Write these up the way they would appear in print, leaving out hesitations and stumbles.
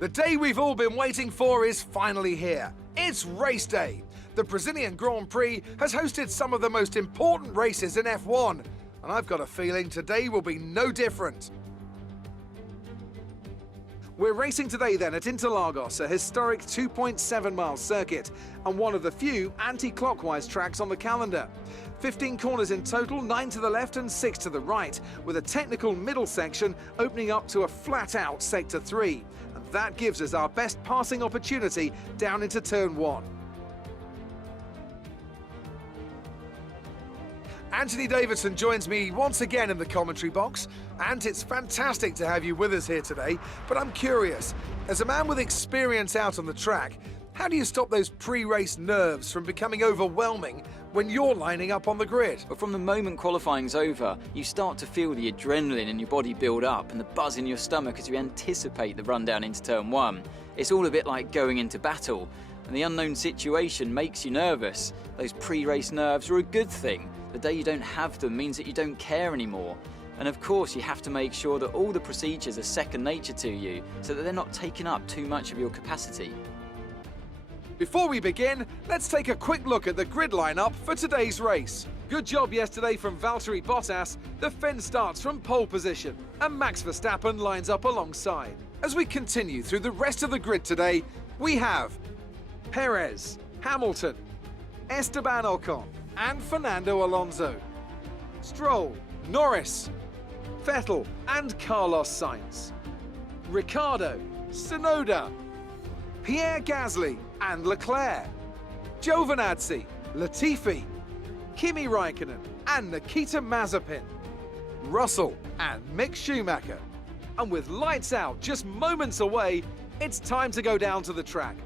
The day we've all been waiting for is finally here. It's race day. The Brazilian Grand Prix has hosted some of the most important races in F1, and I've got a feeling today will be no different. We're racing today then at Interlagos, a historic 2.7-mile circuit, and one of the few anti-clockwise tracks on the calendar. 15 corners in total, 9 to the left and 6 to the right, with a technical middle section opening up to a flat-out Sector 3. And that gives us our best passing opportunity down into Turn 1. Anthony Davidson joins me once again in the commentary box, and it's fantastic to have you with us here today. But I'm curious, as a man with experience out on the track, how do you stop those pre-race nerves from becoming overwhelming when you're lining up on the grid? But from the moment qualifying's over, you start to feel the adrenaline in your body build up and the buzz in your stomach as you anticipate the run down into Turn 1. It's all a bit like going into battle, and the unknown situation makes you nervous. Those pre-race nerves are a good thing. The day you don't have them means that you don't care anymore. And of course, you have to make sure that all the procedures are second nature to you, so that they're not taking up too much of your capacity. Before we begin, let's take a quick look at the grid lineup for today's race. Good job yesterday from Valtteri Bottas. The Finn starts from pole position, and Max Verstappen lines up alongside. As we continue through the rest of the grid today, we have Perez, Hamilton, Esteban Ocon, and Fernando Alonso, Stroll, Norris, Vettel, and Carlos Sainz, Ricciardo, Tsunoda, Pierre Gasly and Leclerc, Giovinazzi, Latifi, Kimi Raikkonen and Nikita Mazepin, Russell and Mick Schumacher. And with lights out just moments away, it's time to go down to the track.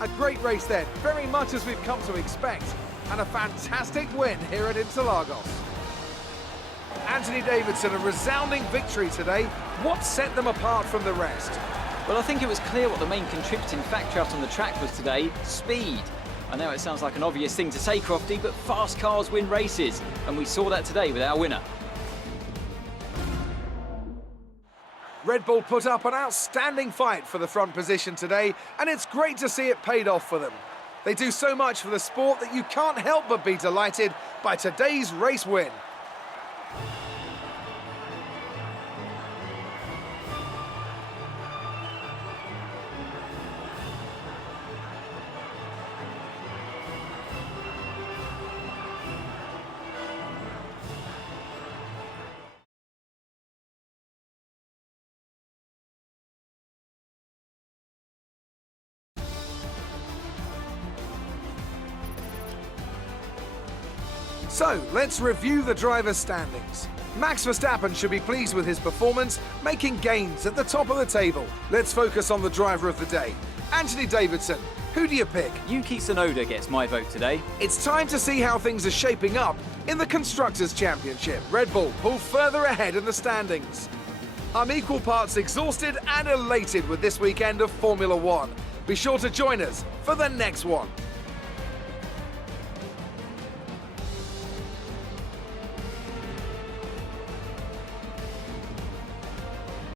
A great race then, very much as we've come to expect, and a fantastic win here at Interlagos. Anthony Davidson, a resounding victory today. What set them apart from the rest? Well, I think it was clear what the main contributing factor out on the track was today: speed. I know it sounds like an obvious thing to say, Crofty, but fast cars win races, and we saw that today with our winner. Red Bull put up an outstanding fight for the front position today, and it's great to see it paid off for them. They do so much for the sport that you can't help but be delighted by today's race win. So, let's review the drivers' standings. Max Verstappen should be pleased with his performance, making gains at the top of the table. Let's focus on the driver of the day, Anthony Davidson. Who do you pick? Yuki Tsunoda gets my vote today. It's time to see how things are shaping up in the Constructors' Championship. Red Bull pull further ahead in the standings. I'm equal parts exhausted and elated with this weekend of Formula One. Be sure to join us for the next one.